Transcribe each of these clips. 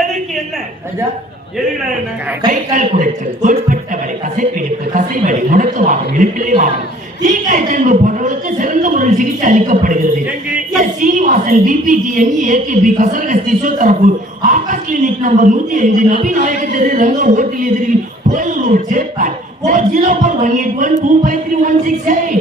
எதுக்கு என்ன கை கால் குடைச்சல், தோள்பட்ட வலி, தசை பிடிப்பு, தசை வலி, முடக்கு வாகம், இடுப்பிலை வாகம், தீக்காய் தன்பு போன்றவர்களுக்கு சிறந்த முறையில் சிகிச்சை அளிக்கப்படுகிறது. சீனிவாசன் பிபிஜிஎன் ஏகேபி கசரகஸ் பிசியோதெரபி ஆகாஷ் கிளினிக் நம்பர் 105 நவீநாயக தெரு ரங்க ஹோட்டல் எதிரில் போலூர் ரோட் சேப்பாட் 4018125316.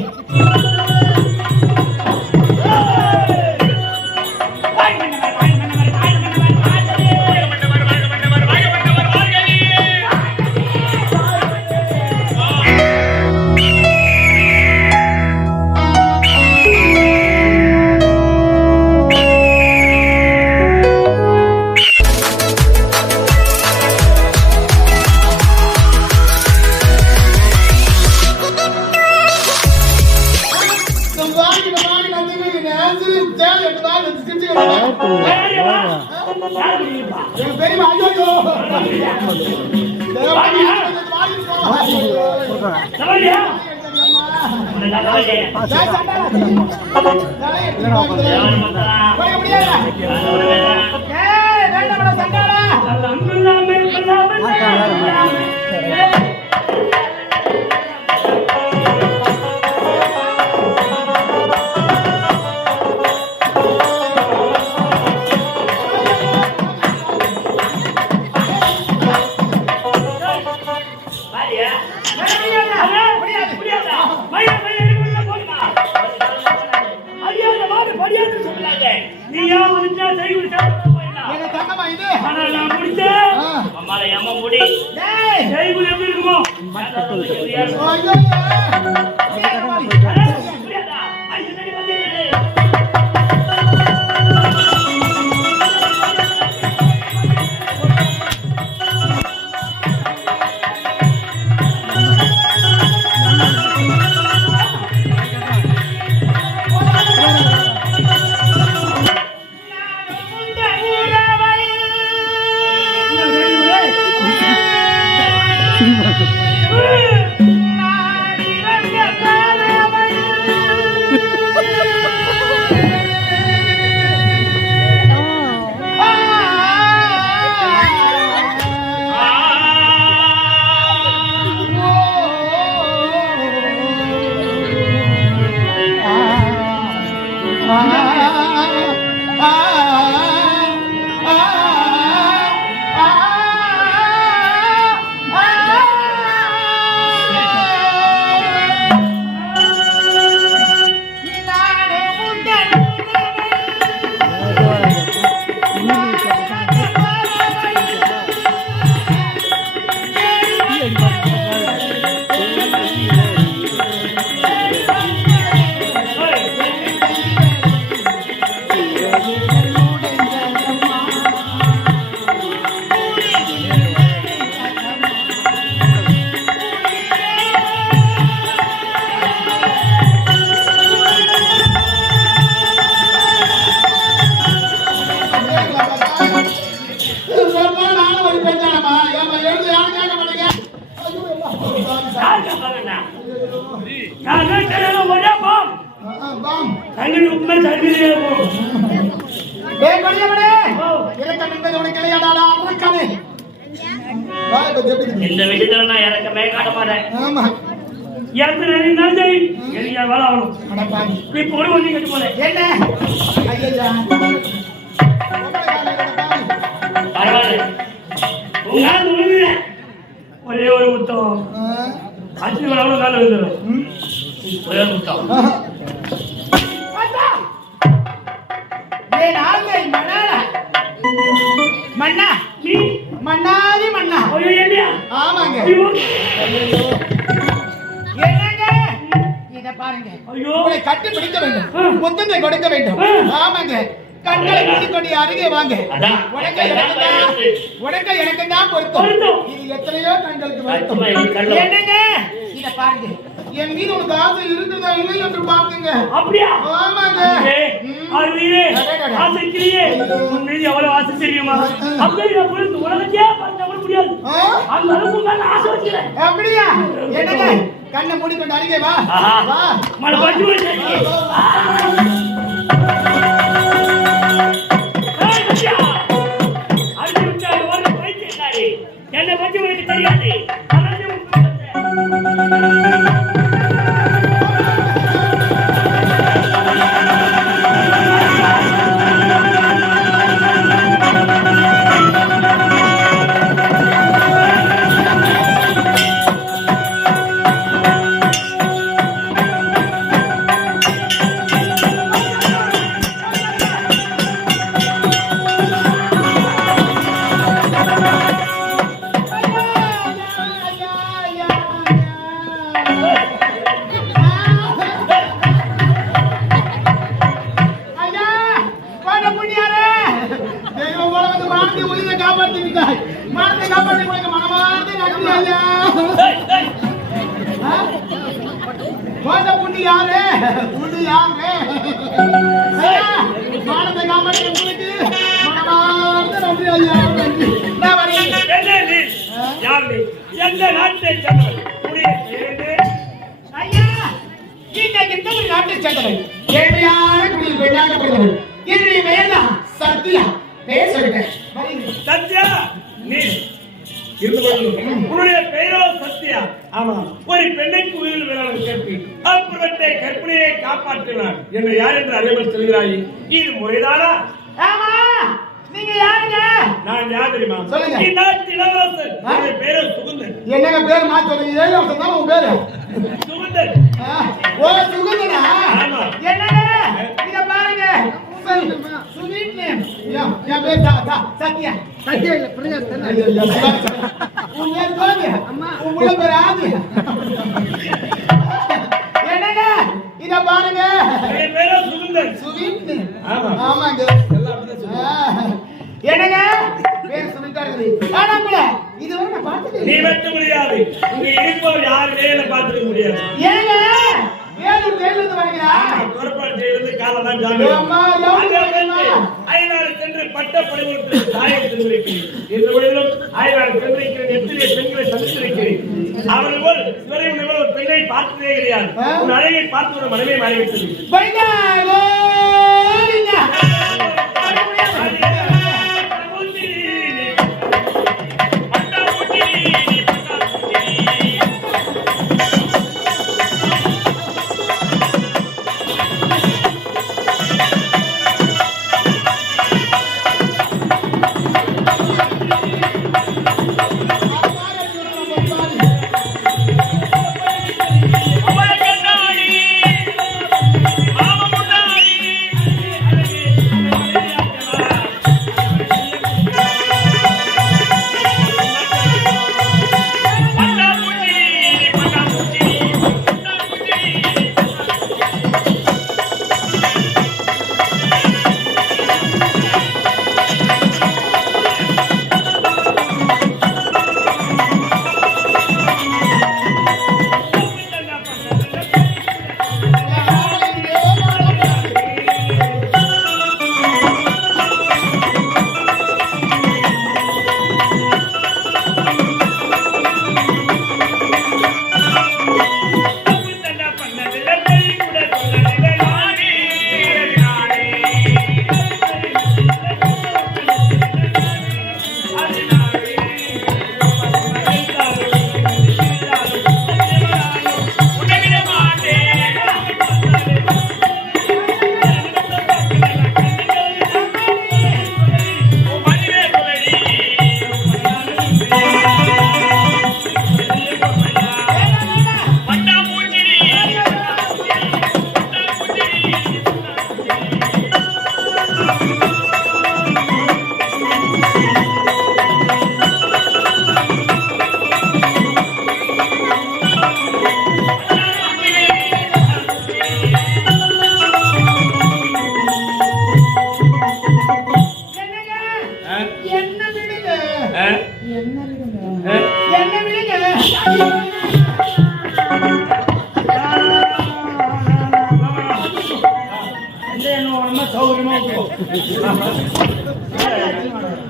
இந்த விஷயத்துல நான் இறக்கமே காட்ட மாட்டேன். ஒரே ஒரு முத்தம் அச்சு அவ்வளவு கால விழுந்துடும். ஒரே ஒரு முத்தம் மண்ணா நீ மண்ணாதி மண்ணா. ஆமாங்க. என்னங்க இத பாருங்க. உங்களை கட்டி பிடிக்க வேண்டும், முத்தத்தை கொடுக்க வேண்டும். ஆமாங்க. கண்களை மூடிக்கொண்டு அருகே வாங்க. உனக்கு எனக்கு தான் பொருத்தம். இது எத்தனையோ கண்களுக்கு பொருத்தம். என்னங்க இத பாருங்க. என் மீது உனக்கு ஆசை இருக்குதா இல்லை என்று பாருங்க. அப்படியா? ஆமாங்க. அருவியே ஆசைக்கிறியே உன் மீது எவ்வளவு ஆசை தெரியுமா? அப்படியே நான் புரிந்து உலகத்தையே பார்க்க முடியாது. அந்த அளவுக்கு நான் ஆசை வச்சிருக்கேன். அப்படியா? என்னங்க கண்ணை மூடிக்கொண்டு அருகே வா. வா மன பட்டு வந்து மரியாதை அரண்ய எந்த நாட்டை நாட்டை சேர்ந்தவன் ஏழ்மையான குடியில் பெண்ணாக பிறந்தவன் என்னுடைய பெயர்தான் சத்யா பெயர் சொல்லிட்டேன் சத்யா நீ இருந்து கொள்ளும் உன்னுடைய பெயரோ சத்யா ஆமா ஒரு பெண்ணைக்கு உயிர் வேளாண் கேட்பி அப்புறத்தை கற்பனையை காப்பாற்றினார் என்று யார் என்று அறிவல் சொல்கிறாய் இது முறைதானா ஆமா நீங்க யாருங்க நான் யார் தெரியுமா சொல்லுங்க இந்நாட்டு இளவரசர் என்னுடைய பேரு சுகுந்தன் என்னங்க பேர் மாத்தி சொல்றீங்க இளவரசன் தான் உங்க பேரு சுகுந்தன் ஓ சுகுந்தனா ஆமா என்னங்க இத பாருங்க ஸ்வீட் நேம் என் பேர் சத்யா சத்யா இல்ல பிரியா தானே உன் பேர் கோவியா அம்மா உங்க பேர் ஆதி என்னங்க இத பாருங்க என் பேரு சுகுந்தன் ஸ்வீட் நேம் ஆமா ஆமாங்க எல்லாம் அப்படிதான் சொல்லுங்க என்னங்க பேர் சுமிதா இருக்குது ஆனா கூட இதுவரை நான் பார்த்ததே நீ வெட்ட முடியாது இங்க இருப்பவர் யாருமே என்ன பார்த்துக்க முடியாது ஏங்க வேலூர் தேர்ந்து வரீங்களா துறப்பாட்டையிலிருந்து காலம் தான் ஜாமீன் ஐநாடு சென்று பட்ட பணிபுரத்தில் தாயை சென்றிருக்கிறேன் இந்த வழியிலும் ஐநாடு சென்றிருக்கிறேன் எத்தனை பெண்களை சந்தித்திருக்கிறேன் அவர்கள் போல் இவரையும் ஒரு பெண்ணை பார்த்ததே கிடையாது உன் அழகை பார்த்து ஒரு மனமே மாறிவிட்டது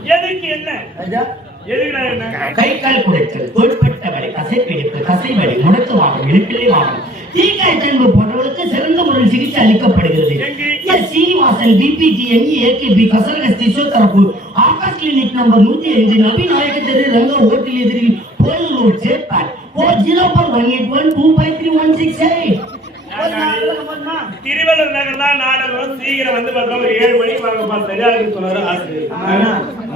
எதுக்கு என்ன எதுக்குடா என்ன கை கால் குடைச்சல் தோள்பட்ட வலி தசைப்பிடிப்பு தசைவலி முடக்கு வாகம் இடுப்பிள்ளை வாகம் தீக்காய் தன்பு போன்றவர்களுக்கு சிறந்த முறையில் சிகிச்சை அளிக்கப்படுகிறது எஸ் சீனிவாசன் பிபிஜிஎன் ஏகேபி கசரகஸ்தி சோத்தரப்பு ஆகாஷ் கிளினிக் நம்பர் 105 நபி நாயக்க தெரு ரங்க ஹோட்டல் எதிரில் போலூர் ஜேபாட் 4018125316. திருவள்ளூர் நகர் தான் நாடகம் சீக்கிரம் வந்து பார்த்தோம். 7 மணிக்கு வாங்கப்பா சரியா இருக்கு சொன்னாரு ஆசிரியர்.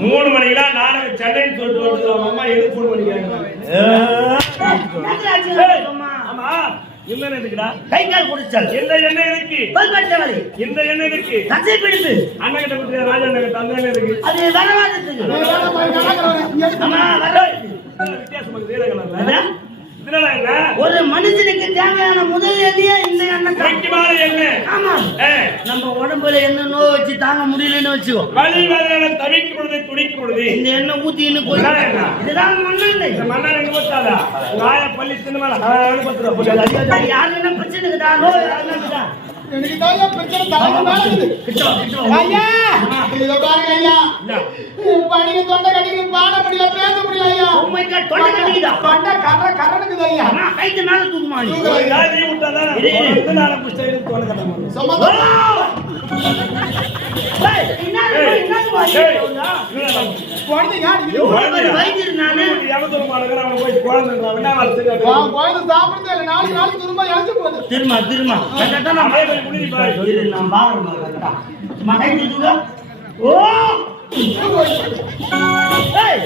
3 மணிக்கெல்லாம் நாடகம் சென்னைன்னு சொல்லிட்டு வந்து அம்மா எதுக்கு 3 மணிக்கு ஆமா என்ன இருக்குடா கை கால் குடிச்சல் இந்த எண்ணெய் இருக்கு பல்பட்டவளி இந்த எண்ணெய் இருக்கு கசை பிடிப்பு அண்ணன் கிட்ட கொடுத்து ராஜா நகர் தந்த எண்ணெய் இருக்கு அது வரவாதத்துக்கு அம்மா வர வித்தியாசமா இருக்கு. இதனால என்ன ஒரு மனுஷனுக்கு தேவையான முதல் எண்ணெயே இந்த எண்ணெய் தான். முக்கியமான எண்ணெய். ஆமா நம்ம உடம்புல என்ன நோய் வச்சு தாங்க முடியலன்னு வச்சுக்கோ வலி வேதனை தவிக்கும் பொழுது துடிக்கும் பொழுது இந்த எண்ணெய் ஊத்தின்னு போய் இதுதான் மண்ணெண்ணெய். இந்த மண்ணெண்ணெய் எங்க போட்டாதா காய பள்ளி சினிமால பத்து ரூபா யாருக்கு என்ன பிரச்சனை இருக்குதா நோய் இருக்குதா எனக்கு தான் பிரச்சனை தலைக்கு மேல இருக்குது. ஐயா இத பாருங்க ஐயா பணிக்கு தொண்டை கட்டிக்கு பாட முடியல பேச முடியல ஐயா. ஓ மை காட் தொண்டை கட்டிக்குதா தொண்டை கரணுக்குது ஐயா. நான் கைக்கு மேல தூக்குமா நீ யாரை விட்டாதா இந்த நாள புஷ்டையில தொண்டை கட்டணும் சம்மதம் ஏய் என்ன குழந்தை யார் இது? வைத்தியர் நானு எவதோ மாலகற அவன் போய் குழந்தைன்றான் என்ன வார்த்தை குழந்தை சாப்பிடுறது இல்ல நாளைக்கு திரும்ப எழுந்து போகுது. திரும்ப கரெக்ட்டா நான் அப்படியே போய் குளிரி பாரு இரு நான் பாருங்க கரெக்ட்டா மகை தூக்குங்க ஓ ஏய்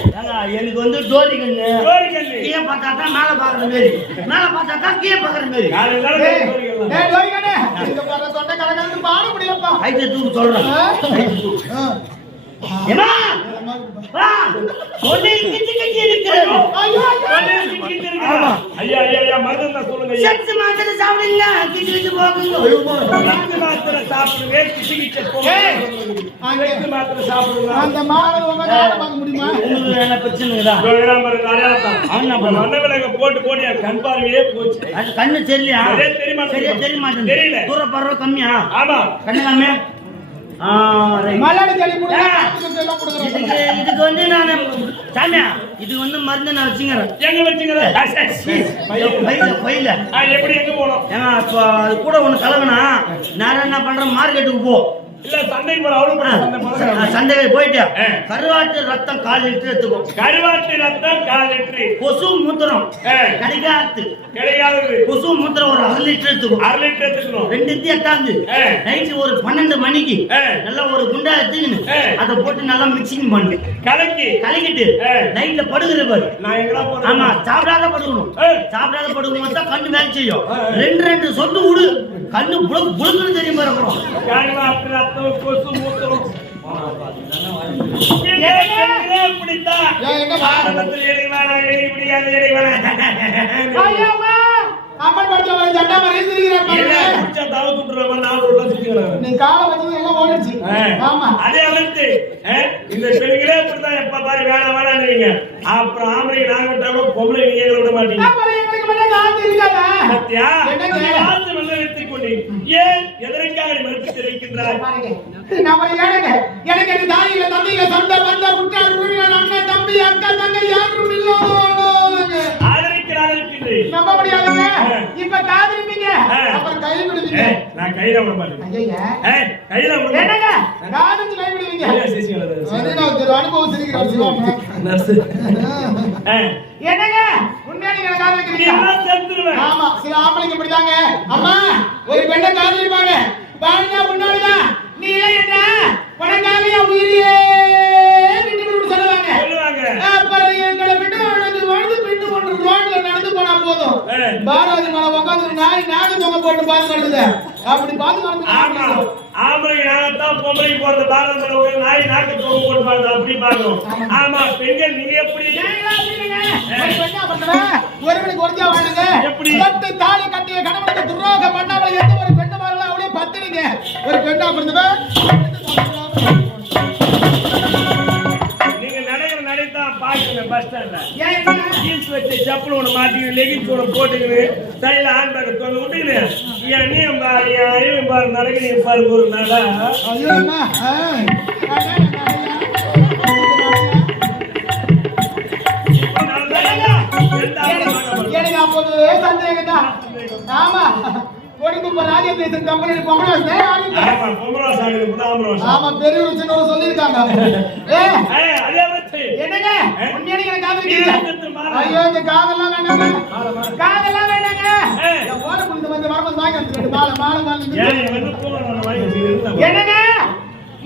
எனக்கு வந்து டோரி கண்ணு ஜோரி கண்ணி கீழ பார்த்தா தான் மேல பாக்குற மாதிரி மேல பார்த்தா தான் கீழ பாக்குற மாதிரி காலையில ஏய் ஜோரி கண்ணி ஏய் லோய்கனே இந்த பாரு தொண்டை கரணுக்கு பாட முடியலப்பா. கையை தூக்கு சொல்றேன் ஏமா வா ஒண்ணே கிச்சி இருக்குது ஐயோ ஆமா ஐயா ஐயா ஐயா மருந்து சொல்லுங்க ஐயா செக்ஸ் மாத்திரை சாப்பிடுங்க கிச்சி போகுங்க மருந்து மாத்திரை சாப்பிடுங்க கிச்சு போங்க செக்ஸ் மாத்திரை சாப்பிடுங்க அந்த மாலை உங்க நாட பார்க்க முடியுமா? உங்களுக்கு என்ன பிரச்சனைடா ப்ரோகிராம் பாருங்க அடையாளம் அவன் என்ன பண்ணா மண்ணவிலக போட்டு என் கண் பார்வையே போச்சு அது கண்ணு தெரியலையா சரியா தெரிய மாட்டேங்குது. தெரியல. தூர பார்வை கம்மியா ஆமா கண்ணு கம்மியா ரைட் மல்லாடி ஜலி புடிங்க எல்லாம் புடுங்க. இதுக்கு வந்து நான் சாமியா இது வந்து மருந்து நான் வச்சுக்கிறேன் எங்க வச்சுங்கற பையில எப்படி எங்க போறோம் ஏன்னா இப்போ அது கூட ஒண்ணு கலவனா நான் என்ன பண்றேன் மார்க்கெட்டுக்கு போ இல்ல சண்டைக்கு போற அவளும் சந்தைக்கு போயிட்டு கருவாட்டு ரத்தம் 1/4 லிட்டர் எடுத்துக்கோ கருவாட்டு ரத்தம் 1/4 லிட்டர் கொசு மூத்திரம் கிடைக்காது கிடையாது கொசு மூத்திரம் ஒரு 1/2 லிட்டர் எடுத்துக்கோ 1/2 லிட்டர் எடுத்துக்கணும் 2 இத்தி எட்டாந்து நைட்டு ஒரு 12 மணிக்கு நல்லா ஒரு குண்டா எடுத்துக்கின்னு அதை போட்டு நல்லா மிக்சிங் பண்ணு கலக்கிட்டு நைட்ல படுகிற பாரு நான் எங்கடா போறேன் ஆமா சாப்பிடாத படுக்கணும் சாப்பிடாத படுக்கும் தான் கண்ணு வேலை செய்யும் 2 சொட்டு விடு கண்ணு புழுக்குன்னு தெரியும் பாருக்கிறோம் கருவாட்டு ரத்தம் கொசு மூத்திரம் பிடித்தா ஏன் எங்க பாரதத்தில் எரிவானா எரிபடியாது எரிவானா ஐயாமா அம்மன் படத்துல ஒரு ஜட்டா மாதிரி இருக்கிறீங்க குடிச்சா தாவ துட்டுறவா 4 ரூபாய் சுத்திக்கிறாங்க நீ கால வச்சது எல்லாம் ஓடிடுச்சு. ஆமா அதே அழுத்து இந்த பெண்களே இப்படிதான் எப்ப பாரு வேணாம்னீங்க அப்புறம் ஆம்பளை நாங்க விட்டாலும் பொம்பளை நீங்க விட மாட்டீங்க அப்புறம் எங்களுக்கு மட்டும் காசு இருக்காதா? சத்யா என்னங்க? காசு வந்து வைத்துக் கொண்டு ஏன் எதற்காக மறுத்து தெரிவிக்கின்றாய் பாருங்க. நான் ஒரு ஏழைங்க. எனக்கு என் தாய் இல்ல, தந்தை இல்ல, சொந்த பந்த, உற்றார், உறவினர், அண்ணன், தம்பி, அக்கா, தங்கை யாரும் இல்லாதவங்க. ஆதரிக்கிறார்கள் நம்ப முடியாதுங்க. இப்ப காதலிப்பீங்க, அப்புறம் கை விடுவீங்க. நான் கையில விட மாட்டேன் ஐயா, கையில விட என்னங்க? காதலிச்சு கை விடுவீங்க. அது நான் ஒரு அனுபவம் சிரிக்கிறேன் சிவாங்க. என்னங்க? உண்மையா நீங்க என்ன காதலிக்கிறீங்க? ஆமா, சில ஆம்பளைங்க இப்படிதாங்க. அம்மா, ஒரு பெண்ணை காதலிப்பாங்க. பாருங்க முன்னாடிதான் நீ என்ன உனக்காக என் உயிரையே விட்டு விட்டு சொல்லுவாங்க. அப்புறம் எங்களை விட்டு வாழ்ந்து பிட்டு கொண்டு ரோட்ல நடந்து போனா போதும். பாரதி மேல உட்காந்து நாய் தொங்க போட்டு பாதுகாடுது. அப்படி பாதுகாடு. ஆமா, ஆம்பளை நாகத்தான் பொம்பளை போறது பாரதத்தில் நாய் நாக்கு தொங்க போட்டு பாருங்க அப்படி பாருங்க. ஆமா, பெண்கள் நீங்க எப்படி ஒருவனுக்கு ஒருத்தியா வாழுங்க. எப்படி தாலி கட்டிய கணவனுக்கு துரோகம் பண்ணாமல் எந்த ஒரு பெண்ணு வரலாம் அப்படியே பத்திரிங்க. ஒரு பெண்ணா பிறந்தவன் நீங்க நடைகிற நடைத்தான் பாக்குங்க பஸ் ஸ்டாண்ட்ல ஜீன்ஸ் வச்சு செப்பல் ஒண்ணு மாட்டிக்கிட்டு லெகின்ஸ் ஒண்ணு போட்டுக்கிட்டு சைடுல ஹேண்ட் பேக் தொங்க விட்டுக்கிட்டு என் நீயும் பாரு என் அறிவும் பாரு நடக்கிறீங்க பாரு ஒரு நாளா. ஐயோ அம்மா எனக்கு அப்போது சந்தேகம் தான். ஆமா, கொடிக்குப்ப ராஜ்யத்தை மல்டிநேஷனல் கம்பெனி பொம்பளை ஆமா பொம்பளை சாகுது புதாம்பரம் ஆமா பெரியவர் சின்னவர் சொல்லிருக்காங்க அதே வச்சு என்னங்க உண்மையான எனக்கு காதலிக்கிறீங்க ஐயோ இந்த காதெல்லாம் வேண்டாங்க காதெல்லாம் வேண்டாங்க நான் போற புள்ள வந்து வரமா வாங்கி வந்து மாலை ஏன் வந்து போறோம் வாங்கி வச்சிருந்தா என்னங்க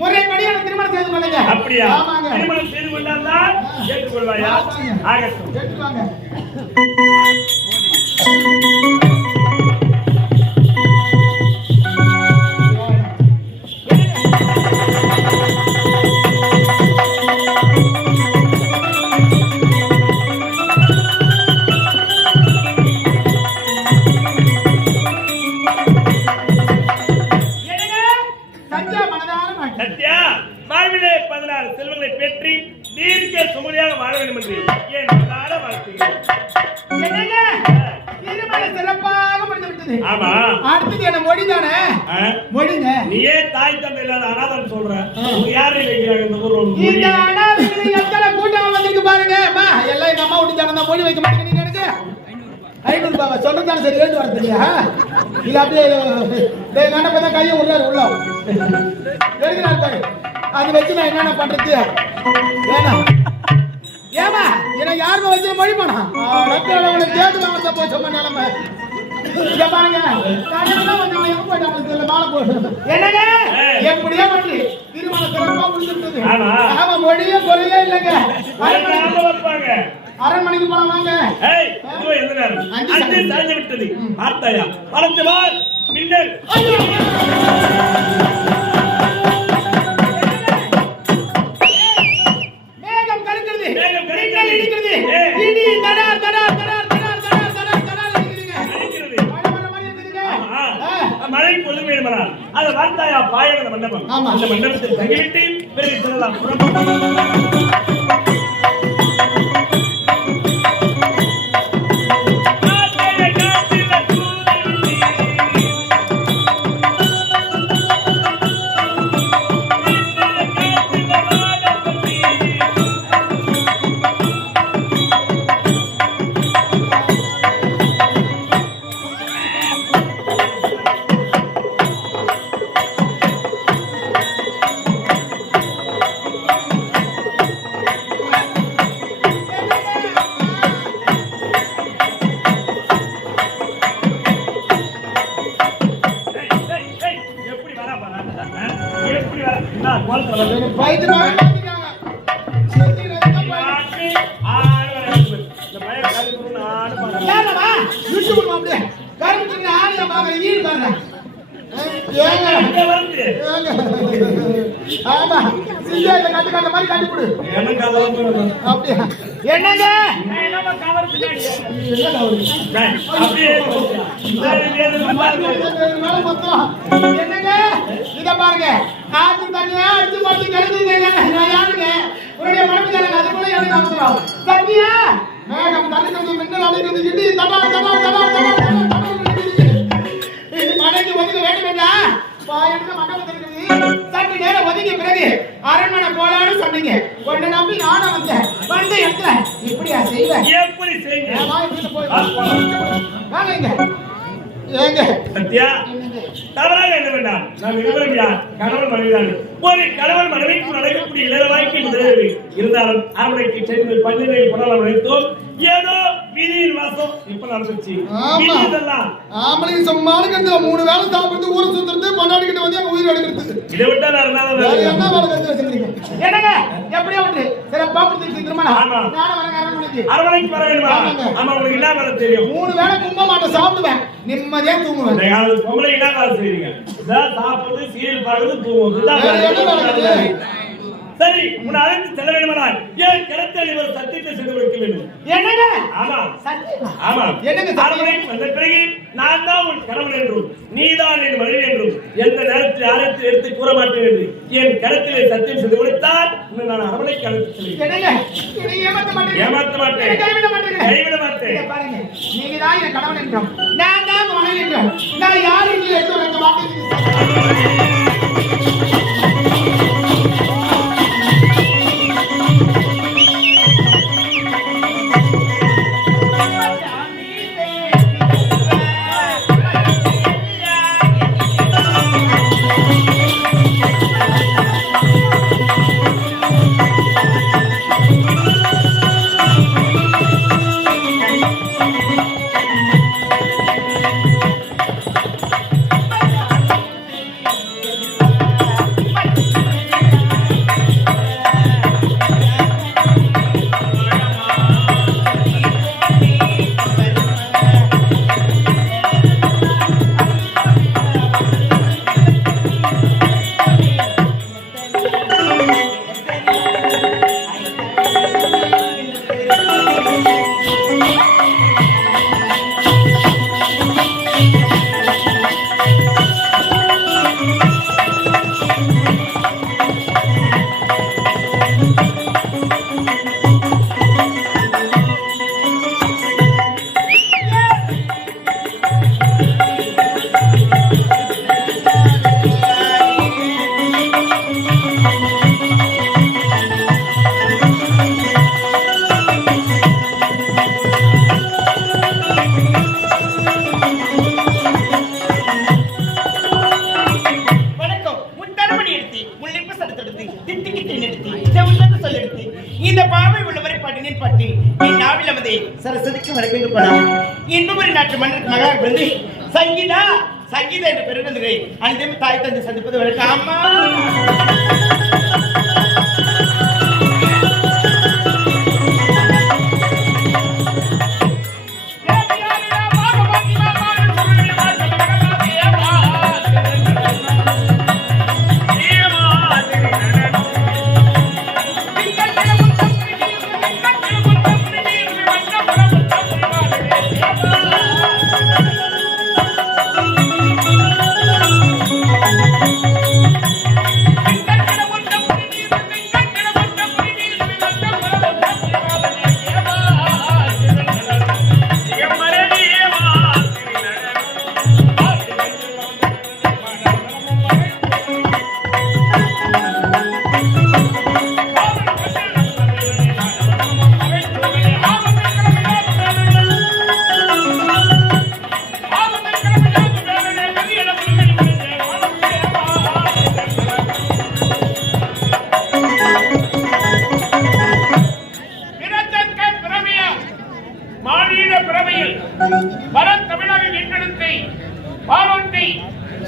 முறைப்படி எனக்கு திருமணம் செய்து கொள்ளுங்க அப்படியே ஆமாங்க திருமணம் செய்து கொண்டால் ஏற்றுக்கொள்வாயா ஆகட்டும் ஏற்றுவாங்க சத்யா வாழ்விலே 16 செல்வங்களை பெற்றி தீர்க்க சுமதியாக வாழ வேண்டும் என்று என் மனதார வாழ்த்துகிறேன். என்னங்க திருமணம் சிறப்பாக முடிந்து விட்டது. ஆமா அடுத்து என்ன மொழி தானே மொழிங்க. நீயே தாய் தந்தை இல்லாத அனாதம் சொல்ற யாரை வைக்கிறாங்க இந்த ஊர்ல இந்த அனாதைகள் எத்தனை கூட்டம் வந்திருக்கு பாருங்க. அம்மா எல்லாம் எங்க அம்மா விட்டு ஜனதா மொழி வைக்க மாட்டேங்க நீங்க எனக்கு 500 ரூபாய் சொல்றதானே சரி ஏந்து வரதுங்க. இல்ல அப்படியே டேய் நானே பார்த்தா கையை உள்ளாரு உள்ள எடுக்கிறாரு பாரு. அது வச்சு நான் என்னென்ன பண்றது வேணா ஏமா என்ன யாருமே வச்சு மொழி பண்ணா ரத்தோட தேடு வாங்க போச்சோம் நிலைமை இங்க பாருங்க காலையில வந்து நான் எங்க போயிட்டாங்க இல்ல மாலை போடு என்னங்க எப்படியே பண்ணி திருமணம் சிறப்பா முடிஞ்சிருந்தது. ஆமா மொழியே குறையே இல்லைங்க. அரண்மனைக்கு போலாம் வாங்க. ஏய் இதோ எந்த நேரம் அஞ்சு சாஞ்சு விட்டது பார்த்தாயா பறந்து வா மின்னல் மேகம் கருக்குது மேகம் மின்னல் இடிக்குது இடி தடார் தடார் தடார் தடார் தடார் தடார் தடார் இடிக்குதுங்க மழை வர மாதிரி இருக்குதுங்க. மழை பொழுது வேணுமானால் அதை பார்த்தாயா பாயன மண்டபம் அந்த மண்டபத்தில் தங்கிவிட்டு பிறகு செல்லலாம் ஆமா சியா இந்த கட்டு கட்ட மாதிரி கட்டி போடு எனக்கு அதெல்லாம் அப்படியே என்னங்க என்னமா கவர் பின்னாடி என்ன கவர் அப்படியே மேல மொத்தம் என்னங்க இத பாருங்க ஆத்து தண்ணியா அடிச்சு போட்டு கழுதுங்க நான் யாருங்க உங்களுடைய மனசுல அது கூட எனக்கு அவசரம் தண்ணியா மேகம் தண்ணி மின்னல் அடிக்குது இடி தடா தடா தடா தடா மனைக்கு ஒதுக்க வேண்டுமென்றா பாயனுக்கு மண்டபம் இருக்குது சற்று நேரம் ஒதுங்கிய பிறகு அரண்மனை போலான்னு சொன்னீங்க உன்னை நம்பி நானும் வந்தேன் வந்த இடத்துல இப்படியா செய்வேன் எப்படி செய்வீங்க வாங்க இங்க ஏங்க சத்யா தவறாக என்ன வேண்டாம் நான் இருவரும் யார் கணவன் மனைவிதான் ஒரு கணவன் மனைவிக்கு நடக்கக்கூடிய இளைய வாழ்க்கை முதலில் இருந்தாலும் அரண்மனைக்கு சென்று பஞ்சனை புறலாம் நினைத்தோம் ஏதோ வீதியின் வாசம் இப்ப நடந்துச்சு இதெல்லாம் ஆம்பளைங்க சம்மானுக்கு 3 வேளை சாப்பிட்டு ஊரை சுத்துறது கொண்டாடிக்கிட்டு வந்து உயிர் எடுக்கிறது இதை விட்டா வேற என்ன வேலை கத்து வச்சிருக்கீங்க என்னங்க எப்படியா வந்து சரி பாப்பத்துக்கு திருமணம் நானும் வரேன் அரண்மனைக்கு வர வேண்டுமா ஆமா உங்களுக்கு என்ன வேலை தெரியும் 3 வேளை கும்ப மாட்டேன் சாப்பிடுவேன் நிம்மதியா தூங்குவேன் பொம்பளை என்ன வேலை செய்றீங்க இதான் சாப்பிடுறது சீரியல் பார்க்கறது தூங்குவது சரி உன்னை அழைத்து செல்ல வேண்டுமானால் ஏன் கிடத்தல் ஒரு சத்தியத்தை செய்து கொடுக்க வேண்டும் என்னங்க ஆமா சத்தியமா ஆமா என்னங்க அரண்மனைக்கு வந்த பிறகு நான் தான் உன் கணவன் என்றும் நீதான் என் மனைவி என்றும் எந்த நேரத்தில் யாரையும் எடுத்து கூற மாட்டேன் என்று என் கருத்திலே சத்தியம் செய்து கொடுத்தால் நான் அரண்மனைக்கு அழைத்து செல்வேன் ஏமாற்ற மாட்டேன் கைவிட மாட்டேன் பாருங்க நீங்க தான் என் கணவன் என்றும் நான் தான் மனைவி என்றும் நான் யாரும் எடுத்து வைக்க மாட்டேன் இந்த பாவை உள்ளவரை பட்டினில் பட்டி என் நாவில் அமதே சரஸ்வதிக்கு வழக்கு போலாம் இன்புரி நாட்டு மன்னருக்கு மகளாக பிறந்து சங்கீதா சங்கீதா என்று பெருந்தது அனைத்தும் தாய் தந்தை சந்திப்பது வழக்கு. அம்மா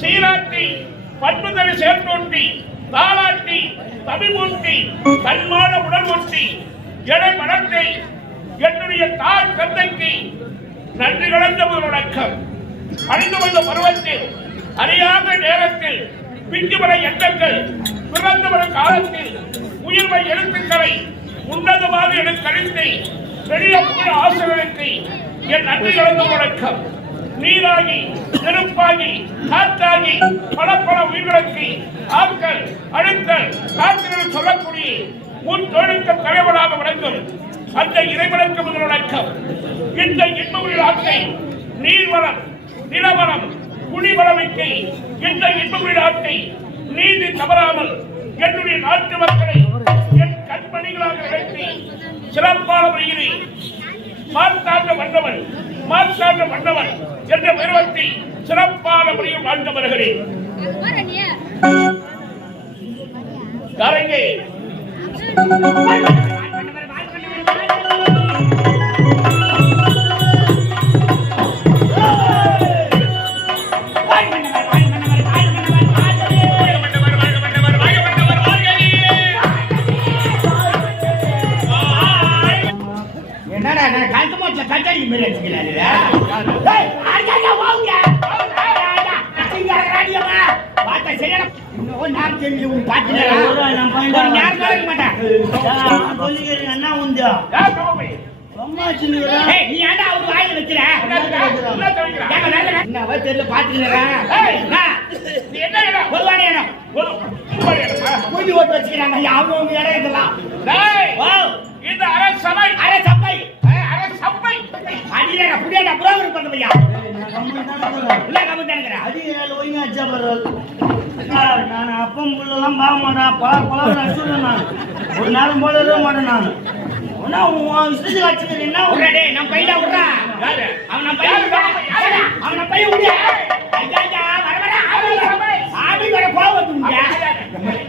சீராட்டி பண்புதலை சேர்த்தோட்டி தாளாட்டி தமிழ்மூட்டி தன்மான உடல் ஒட்டி எடை மனத்தை என்னுடைய தாய் தந்தைக்கு நன்றி கலந்த ஒரு வணக்கம். அணிந்து வந்த பருவத்தில் அறியாத நேரத்தில் பிஞ்சுமர எண்ணங்கள் பிறந்த வர காலத்தில் உயிர்மை எழுத்துக்களை உன்னதமாக எனக்கு அளித்து பெரிய புகழ் ஆசிரியருக்கு என் நன்றி கலந்த வணக்கம். நீராகி நெருப்பாகி காற்றாகி பல பல உயிர்களுக்கு ஆட்கள் அழுத்தல் காற்றுகள் சொல்லக்கூடிய முன் தொழிலுக்கு தலைவராக வழங்கும் அந்த இறைவனுக்கு முதல் வணக்கம். இந்த இன்புரில் ஆற்றை நீர்வளம் நிலவளம் குடிவளமிக்கு இந்த இன்புரில் ஆற்றை நீதி தவறாமல் என்னுடைய நாட்டு மக்களை என் கண்மணிகளாக நினைத்து சிறப்பான முறையிலே மாற்றாண்ட மன்னவன் என்ற பருவத்தை சிறப்பான முறையில் வாழ்ந்து வருகிறேன். கலைஞை அப்பம் புள்ளெல்லாம் பார்க்க மாட்டேன். பல சொல்றேன் நான். ஒரு நேரம் போல இருக்க மாட்டேன் நான். இஷ்டத்துக்கு வச்சுக்கிறேன். என்ன விடுறே நம்ம பையில விடுறா அவன் பையன் விடு. ஆடி வர கோவம்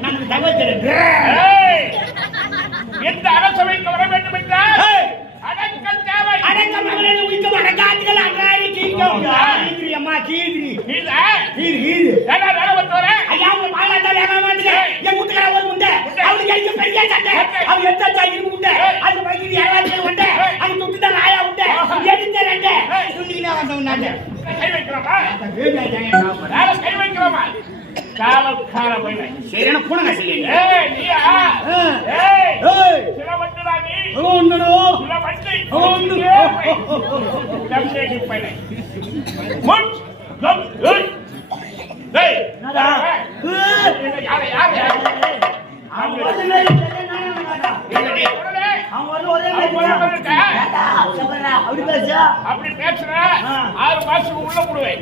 நமக்கு தகவல் எந்த அரசவைக்கு வர வேண்டும் என்றால் அடக்கம் தேவை. அடக்கம் உயிர்க்க அடக்காத்துகள் அன்றாடி கீழ்க்கும் அம்மா கீதிரி ஐயா உங்க மாலாத்தால் ஏமாமாட்டுங்க. என் வீட்டுக்கார ஒரு முண்டை அவனுக்கு எங்க பெரிய சட்டை அவன் எந்த சாகிரி முண்டை அது வைக்கிது யாராவது உண்டை அது துட்டுதான் ஆயா உண்டை எடுத்த ரெண்டு சொன்னீங்கன்னா வந்தவனாங்க கை வைக்கிறோமா கை வைக்கிறோமா கால போய் சரியான பூனை செய்யுங்க. நீயா சில வண்டுடா நீ சில வண்டு அப்படி பேசுற 6 மாசத்துக்கு உள்ள போடுவேன்.